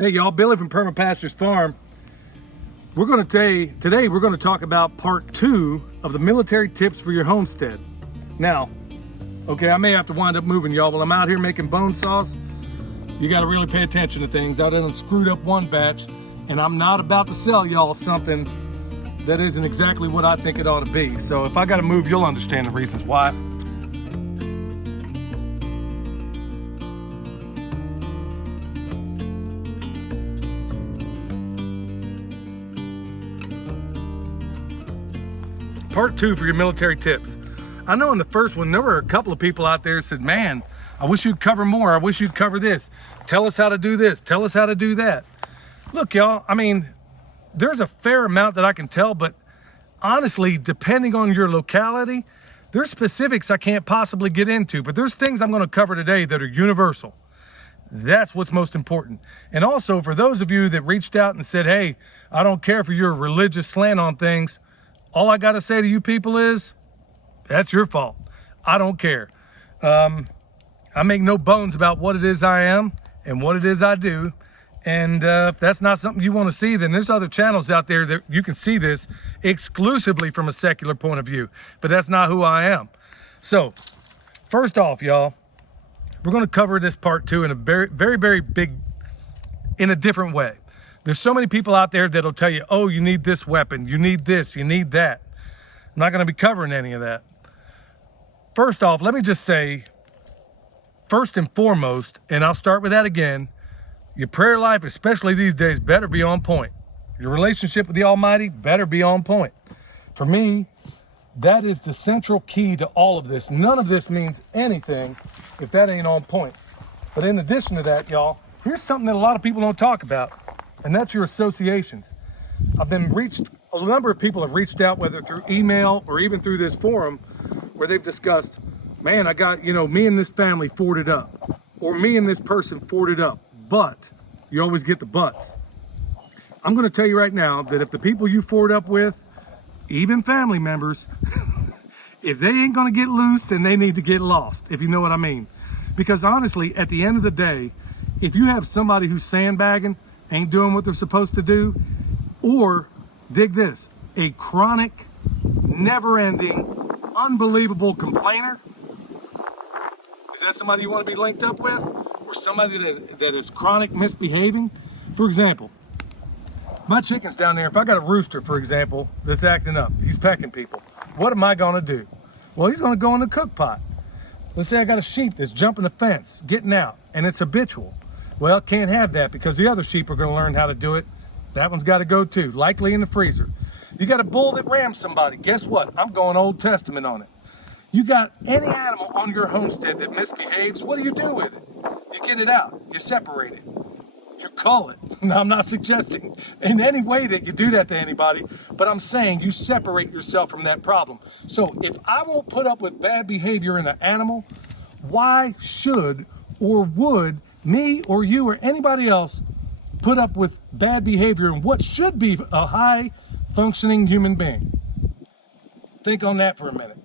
Hey y'all, Billy from Perma Pastures Farm. Today we're going to talk about part 2 of the military tips for your homestead. Now, okay, I may have to wind up moving y'all while I'm out here making bone sauce. You got to really pay attention to things. I done screwed up one batch, and I'm not about to sell y'all something that isn't exactly what I think it ought to be. So if I got to move, you'll understand the reasons why. Part 2 for your military tips. I know in the first one, there were a couple of people out there that said, man, I wish you'd cover more. I wish you'd cover this. Tell us how to do this. Tell us how to do that. Look, y'all, I mean, there's a fair amount that I can tell, but honestly, depending on your locality, there's specifics I can't possibly get into, but there's things I'm going to cover today that are universal. That's what's most important. And also, for those of you that reached out and said, hey, I don't care for your religious slant on things, all I got to say to you people is, that's your fault. I don't care. I make no bones about what it is I am and what it is I do. And if that's not something you want to see, then there's other channels out there that you can see this exclusively from a secular point of view. But that's not who I am. So, first off, y'all, we're going to cover this part 2 in a very big, in a different way. There's so many people out there that'll tell you, oh, you need this weapon, you need this, you need that. I'm not going to be covering any of that. First off, let me just say, first and foremost, and I'll start with that again, your prayer life, especially these days, better be on point. Your relationship with the Almighty better be on point. For me, that is the central key to all of this. None of this means anything if that ain't on point. But in addition to that, y'all, here's something that a lot of people don't talk about, and that's your associations. A number of people have reached out, whether through email or even through this forum, where they've discussed, man, I got, me and this family forded up, or me and this person forded up, but you always get the buts. I'm going to tell you right now that if the people you ford up with, even family members, if they ain't going to get loose, then they need to get lost, if you know what I mean. Because honestly, at the end of the day, if you have somebody who's sandbagging, ain't doing what they're supposed to do, or, dig this, a chronic, never-ending, unbelievable complainer, is that somebody you want to be linked up with? Or somebody that is chronic misbehaving? For example, my chicken's down there, if I got a rooster, for example, that's acting up, he's pecking people, what am I going to do? Well, he's going to go in the cook pot. Let's say I got a sheep that's jumping the fence, getting out, and it's habitual. Well, can't have that because the other sheep are going to learn how to do it. That one's got to go too, likely in the freezer. You got a bull that rams somebody. Guess what? I'm going Old Testament on it. You got any animal on your homestead that misbehaves, what do you do with it? You get it out. You separate it. You cull it. Now, I'm not suggesting in any way that you do that to anybody, but I'm saying you separate yourself from that problem. So if I won't put up with bad behavior in an animal, why should or would me or you or anybody else put up with bad behavior in what should be a high-functioning human being? Think on that for a minute.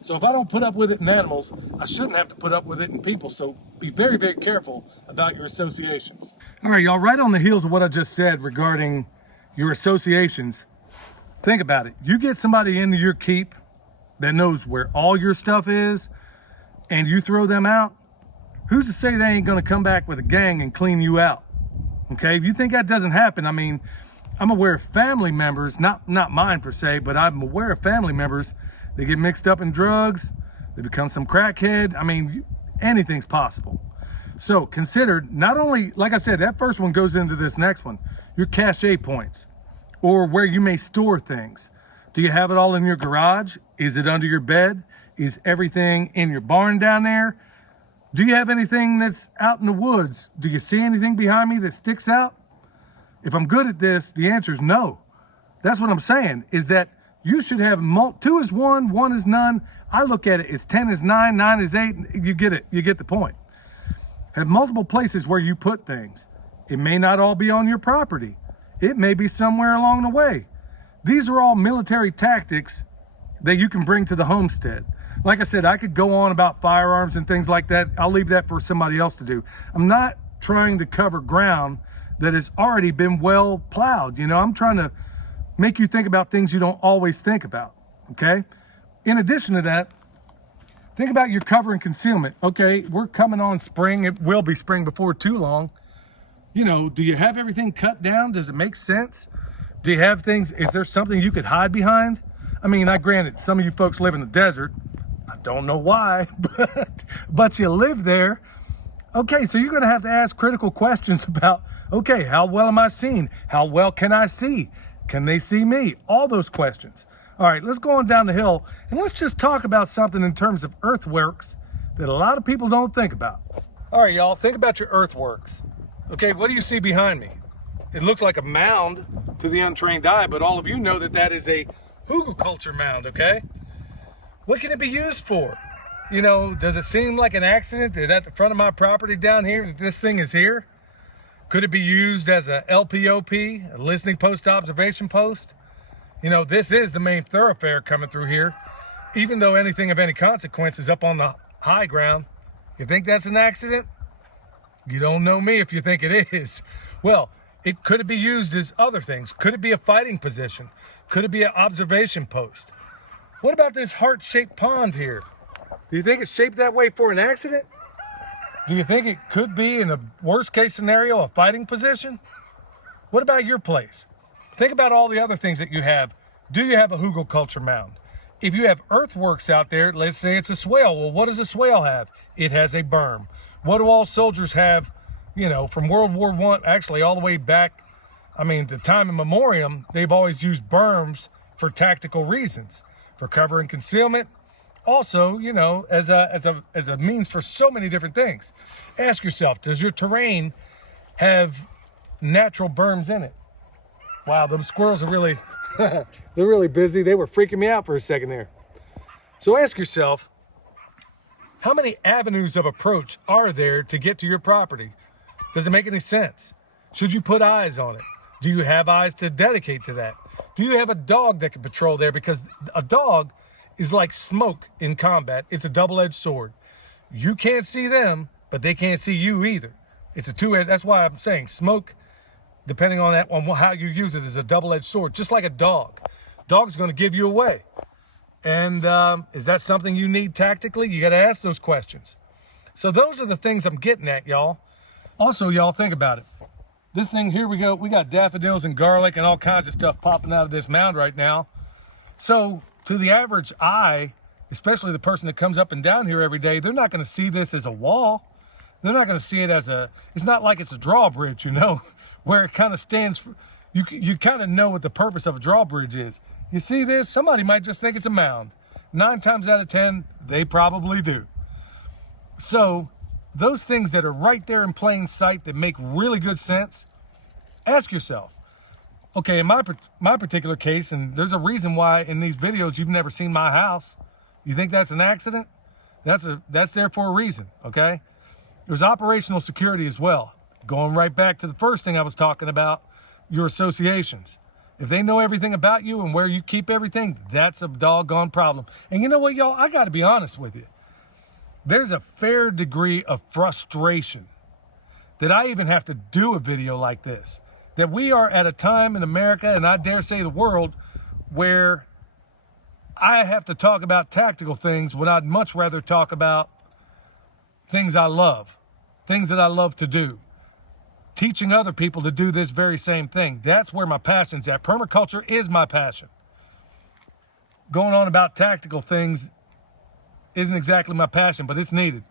So if I don't put up with it in animals, I shouldn't have to put up with it in people. So be very careful about your associations. All right, y'all, right on the heels of what I just said regarding your associations, think about it. You get somebody into your keep that knows where all your stuff is, and you throw them out, who's to say they ain't going to come back with a gang and clean you out? Okay, if you think that doesn't happen, I mean, I'm aware of family members, not mine per se, but I'm aware of family members. They get mixed up in drugs, they become some crackhead. I mean, anything's possible. So consider not only, like I said, that first one goes into this next one, your cachet points, or where you may store things. Do you have it all in your garage? Is it under your bed? Is everything in your barn down there? Do you have anything that's out in the woods? Do you see anything behind me that sticks out? If I'm good at this, the answer is no. That's what I'm saying, is that you should have 2 is 1, 1 is none. I look at it as 10 is 9, 9 is 8. You get it. You get the point. Have multiple places where you put things. It may not all be on your property. It may be somewhere along the way. These are all military tactics that you can bring to the homestead. Like I said, I could go on about firearms and things like that. I'll leave that for somebody else to do. I'm not trying to cover ground that has already been well plowed. You know, I'm trying to make you think about things you don't always think about, okay? In addition to that, think about your cover and concealment. Okay, we're coming on spring. It will be spring before too long. You know, do you have everything cut down? Does it make sense? Do you have things, is there something you could hide behind? I mean, granted, some of you folks live in the desert. I don't know why, but you live there. Okay, so you're gonna have to ask critical questions about, okay, how well am I seen? How well can I see? Can they see me? All those questions. All right, let's go on down the hill and let's just talk about something in terms of earthworks that a lot of people don't think about. All right, y'all, think about your earthworks. Okay, what do you see behind me? It looks like a mound to the untrained eye, but all of you know that that is a hugelkultur mound, okay? What can it be used for? You know, does it seem like an accident that at the front of my property down here that this thing is here? Could it be used as a LPOP, a listening post observation post? You know, this is the main thoroughfare coming through here. Even though anything of any consequence is up on the high ground, you think that's an accident? You don't know me if you think it is. Well, could it be used as other things? Could it be a fighting position? Could it be an observation post? What about this heart-shaped pond here? Do you think it's shaped that way for an accident? Do you think it could be, in a worst case scenario, a fighting position? What about your place? Think about all the other things that you have. Do you have a hugelkultur mound? If you have earthworks out there, let's say it's a swale. Well, what does a swale have? It has a berm. What do all soldiers have, you know, from World War I, actually all the way back, I mean, to time immemorial, they've always used berms for tactical reasons, for cover and concealment. Also, you know, as a means for so many different things. Ask yourself, does your terrain have natural berms in it? Wow, them squirrels are really, they're really busy. They were freaking me out for a second there. So ask yourself, how many avenues of approach are there to get to your property? Does it make any sense? Should you put eyes on it? Do you have eyes to dedicate to that? Do you have a dog that can patrol there? Because a dog is like smoke in combat. It's a double-edged sword. You can't see them, but they can't see you either. It's a two-edged, that's why I'm saying smoke, depending on that, on how you use it, is a double-edged sword, just like a dog. Dog's gonna give you away. And is that something you need tactically? You gotta ask those questions. So those are the things I'm getting at, y'all. Also, y'all, think about it. This thing, here we go. We got daffodils and garlic and all kinds of stuff popping out of this mound right now. So to the average eye, especially the person that comes up and down here every day, they're not gonna see this as a wall. They're not gonna see it as it's not like it's a drawbridge, you know, where it kind of stands for, you kind of know what the purpose of a drawbridge is. You see this? Somebody might just think it's a mound. 9 times out of 10, they probably do. So those things that are right there in plain sight that make really good sense, ask yourself, okay, in my particular case, and there's a reason why in these videos you've never seen my house. You think that's an accident? That's there for a reason, okay? There's operational security as well. Going right back to the first thing I was talking about, your associations. If they know everything about you and where you keep everything, that's a doggone problem. And you know what, y'all? I got to be honest with you. There's a fair degree of frustration that I even have to do a video like this. That we are at a time in America, and I dare say the world, where I have to talk about tactical things when I'd much rather talk about things I love, things that I love to do. Teaching other people to do this very same thing. That's where my passion's at. Permaculture is my passion. Going on about tactical things isn't exactly my passion, but it's needed.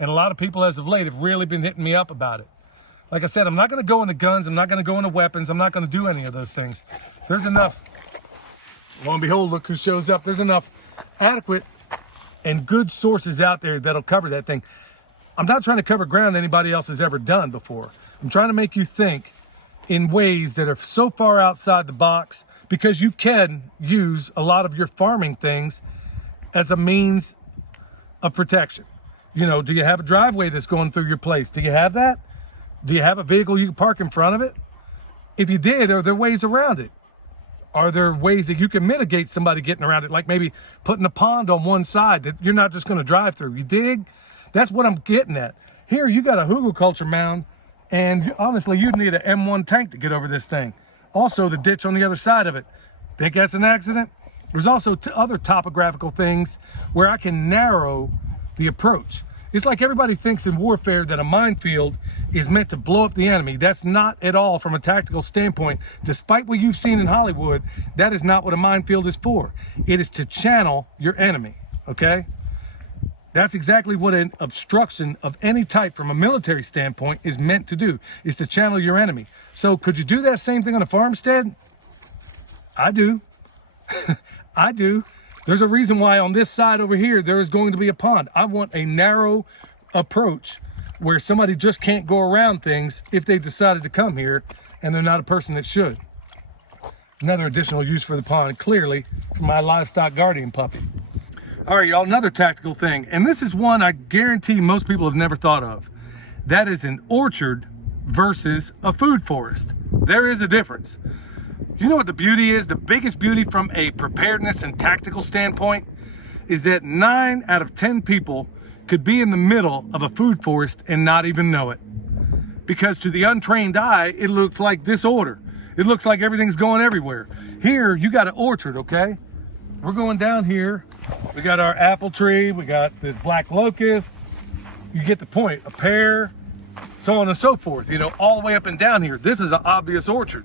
And a lot of people as of late have really been hitting me up about it. Like I said, I'm not gonna go into guns, I'm not gonna go into weapons, I'm not gonna do any of those things. There's enough, lo and behold, look who shows up. There's enough adequate and good sources out there that'll cover that thing. I'm not trying to cover ground anybody else has ever done before. I'm trying to make you think in ways that are so far outside the box, because you can use a lot of your farming things as a means of protection. You know, do you have a driveway that's going through your place? Do you have that? Do you have a vehicle you can park in front of it? If you did, are there ways around it? Are there ways that you can mitigate somebody getting around it? Like maybe putting a pond on one side that you're not just gonna drive through. You dig? That's what I'm getting at. Here, you got a hugelkultur mound And honestly, you'd need an M1 tank to get over this thing. Also, the ditch on the other side of it. Think that's an accident? There's also other topographical things where I can narrow the approach. It's like everybody thinks in warfare that a minefield is meant to blow up the enemy. That's not at all from a tactical standpoint. Despite what you've seen in Hollywood, that is not what a minefield is for. It is to channel your enemy, okay? That's exactly what an obstruction of any type from a military standpoint is meant to do, is to channel your enemy. So could you do that same thing on a farmstead? I do. I do. There's a reason why on this side over here, there is going to be a pond. I want a narrow approach where somebody just can't go around things if they decided to come here and they're not a person that should. Another additional use for the pond, clearly, for my livestock guardian puppy. All right, y'all, another tactical thing, and this is one I guarantee most people have never thought of. That is an orchard versus a food forest. There is a difference. You know what the beauty is? The biggest beauty from a preparedness and tactical standpoint is that 9 out of 10 people could be in the middle of a food forest and not even know it. Because to the untrained eye, it looks like disorder. It looks like everything's going everywhere. Here, you got an orchard, okay? We're going down here. We got our apple tree. We got this black locust. You get the point. A pear, so on and so forth. You know, all the way up and down here. This is an obvious orchard.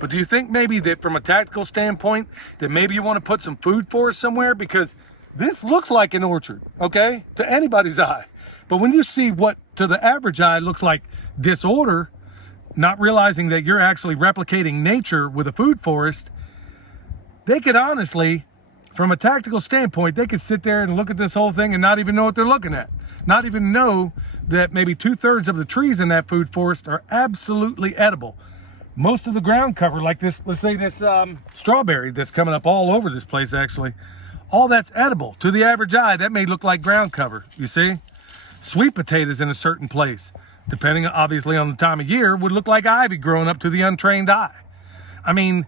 But do you think maybe that from a tactical standpoint, that maybe you want to put some food forest somewhere? Because this looks like an orchard, okay? To anybody's eye. But when you see what to the average eye looks like disorder, not realizing that you're actually replicating nature with a food forest, they could honestly, from a tactical standpoint, they could sit there and look at this whole thing and not even know what they're looking at. Not even know that maybe 2/3 of the trees in that food forest are absolutely edible. Most of the ground cover, like this, let's say this strawberry that's coming up all over this place actually, all that's edible. To the average eye, that may look like ground cover, you see? Sweet potatoes in a certain place, depending obviously on the time of year, would look like ivy growing up to the untrained eye. I mean,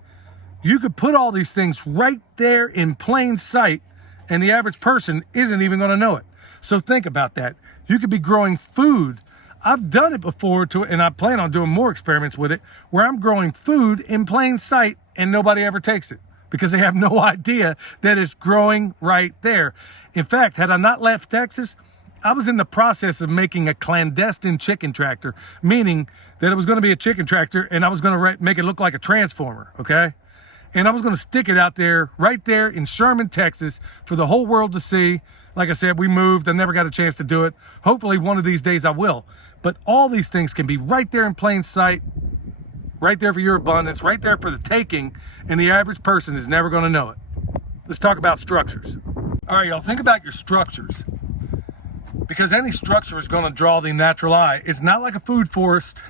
you could put all these things right there in plain sight and the average person isn't even gonna know it. So think about that. You could be growing food. I've done it before, and I plan on doing more experiments with it, where I'm growing food in plain sight and nobody ever takes it because they have no idea that it's growing right there. In fact, had I not left Texas, I was in the process of making a clandestine chicken tractor, meaning that it was going to be a chicken tractor and I was going to make it look like a transformer, okay? And I was going to stick it out there, right there in Sherman, Texas, for the whole world to see. Like I said, we moved. I never got a chance to do it. Hopefully one of these days I will. But all these things can be right there in plain sight, right there for your abundance, right there for the taking, and the average person is never going to know it. Let's talk about structures. All right, y'all, think about your structures. Because any structure is going to draw the natural eye. It's not like a food forest,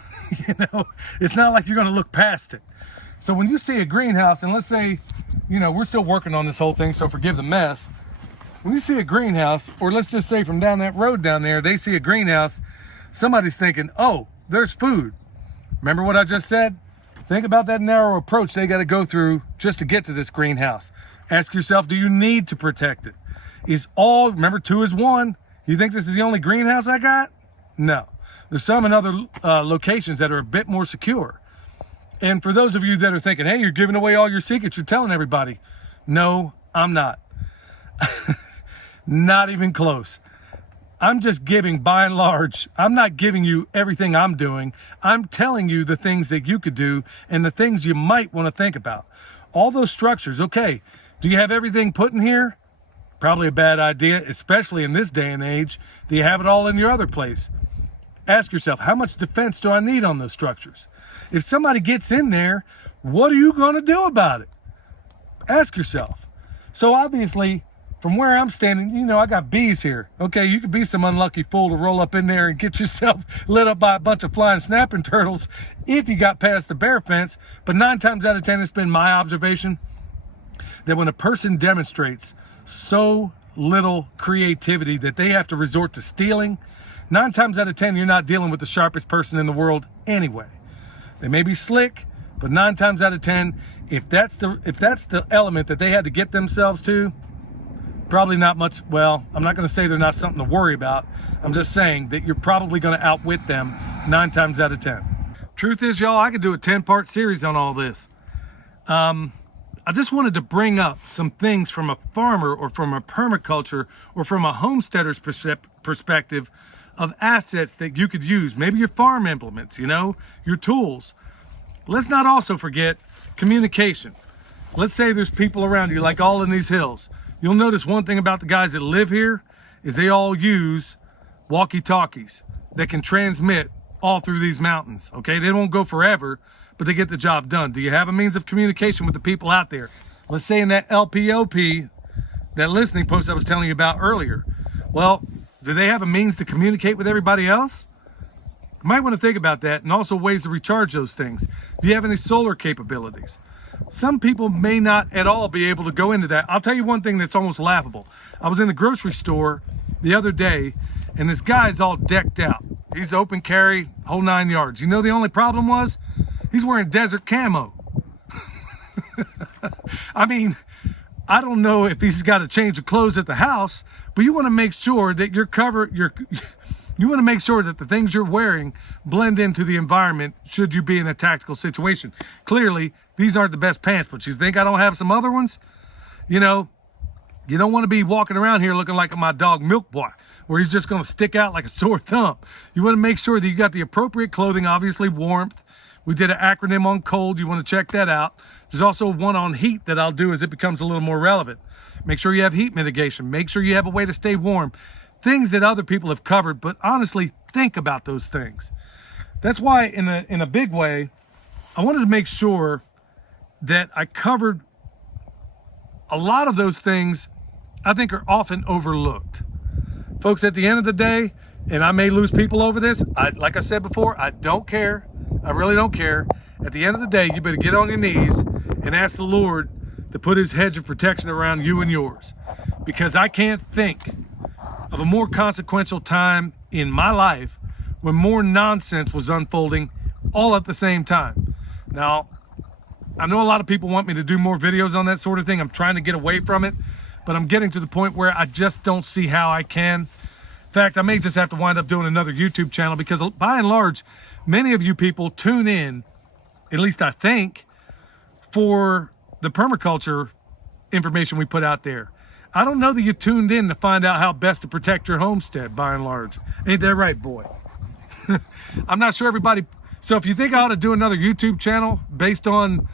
you know, it's not like you're going to look past it. So when you see a greenhouse, and let's say, you know, we're still working on this whole thing, so forgive the mess. When you see a greenhouse, or let's just say from down that road down there, they see a greenhouse, somebody's thinking, oh, there's food. Remember what I just said? Think about that narrow approach they got to go through just to get to this greenhouse. Ask yourself, do you need to protect it? Remember 2 is 1. You think this is the only greenhouse I got? No. There's some in other locations that are a bit more secure. And for those of you that are thinking, hey, you're giving away all your secrets, you're telling everybody. No, I'm not. Not even close. I'm just giving, by and large, I'm not giving you everything I'm doing. I'm telling you the things that you could do and the things you might want to think about. All those structures, okay, do you have everything put in here? Probably a bad idea, especially in this day and age. Do you have it all in your other place? Ask yourself, how much defense do I need on those structures? If somebody gets in there, what are you going to do about it? Ask yourself. So obviously, from where I'm standing, you know, I got bees here. Okay, you could be some unlucky fool to roll up in there and get yourself lit up by a bunch of flying snapping turtles if you got past the bear fence. But 9 times out of 10, it's been my observation that when a person demonstrates so little creativity that they have to resort to stealing, 9 times out of 10, you're not dealing with the sharpest person in the world anyway. They may be slick, but 9 times out of 10, if that's the element that they had to get themselves to, probably not much. Well, I'm not going to say they're not something to worry about. I'm just saying that you're probably going to outwit them 9 times out of 10. Truth is, y'all, I could do a 10-part series on all this. I just wanted to bring up some things from a farmer or from a permaculture or from a homesteader's perspective of assets that you could use. Maybe your farm implements, you know, your tools. Let's not also forget communication. Let's say there's people around you, like all in these hills. You'll notice one thing about the guys that live here is they all use walkie-talkies that can transmit all through these mountains, okay? They won't go forever, but they get the job done. Do you have a means of communication with the people out there? Let's say in that LPOP, that listening post I was telling you about earlier. Well, do they have a means to communicate with everybody else? You might want to think about that, and also ways to recharge those things. Do you have any solar capabilities? Some people may not at all be able to go into that. I'll tell you one thing that's almost laughable. I was in the grocery store the other day, and this guy's all decked out. He's open carry, whole 9 yards. You know the only problem was? He's wearing desert camo. I mean, I don't know if he's got to change of clothes at the house, but you want to make sure that you want to make sure that the things you're wearing blend into the environment should you be in a tactical situation. Clearly, these aren't the best pants, but you think I don't have some other ones? You know, you don't want to be walking around here looking like my dog Milk Boy, where he's just going to stick out like a sore thumb. You want to make sure that you got the appropriate clothing, obviously warmth. We did an acronym on cold. You want to check that out. There's also one on heat that I'll do as it becomes a little more relevant. Make sure you have heat mitigation. Make sure you have a way to stay warm. Things that other people have covered, but honestly, think about those things. That's why in a big way, I wanted to make sure that I covered a lot of those things I think are often overlooked. Folks, at the end of the day, and I may lose people over this, like I said before, I don't care. I really don't care. At the end of the day, you better get on your knees and ask the Lord to put his hedge of protection around you and yours. Because I can't think of a more consequential time in my life when more nonsense was unfolding all at the same time. Now, I know a lot of people want me to do more videos on that sort of thing. I'm trying to get away from it, but I'm getting to the point where I just don't see how I can. In fact, I may just have to wind up doing another YouTube channel because by and large, many of you people tune in, at least I think, for the permaculture information we put out there. I don't know that you tuned in to find out how best to protect your homestead, by and large. Ain't that right, boy? I'm not sure everybody. So if you think I ought to do another YouTube channel based on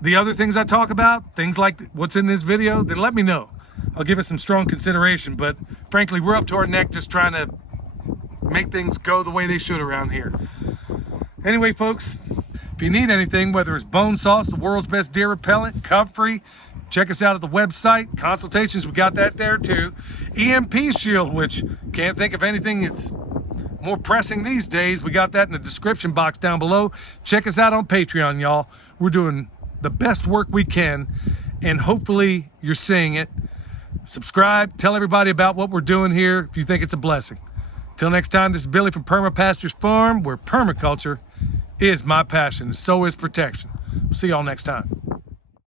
the other things I talk about, things like what's in this video, then let me know. I'll give it some strong consideration. But frankly, we're up to our neck just trying to make things go the way they should around here. Anyway, folks, if you need anything, whether it's bone sauce, the world's best deer repellent, comfrey, check us out at the website. Consultations, we got that there too. EMP shield, which can't think of anything that's more pressing these days. We got that in the description box down below. Check us out on Patreon, y'all. We're doing the best work we can, and hopefully you're seeing it. Subscribe, tell everybody about what we're doing here if you think it's a blessing. Till next time, this is Billy from Perma Pastures Farm, where permaculture is my passion, and so is protection. See y'all next time.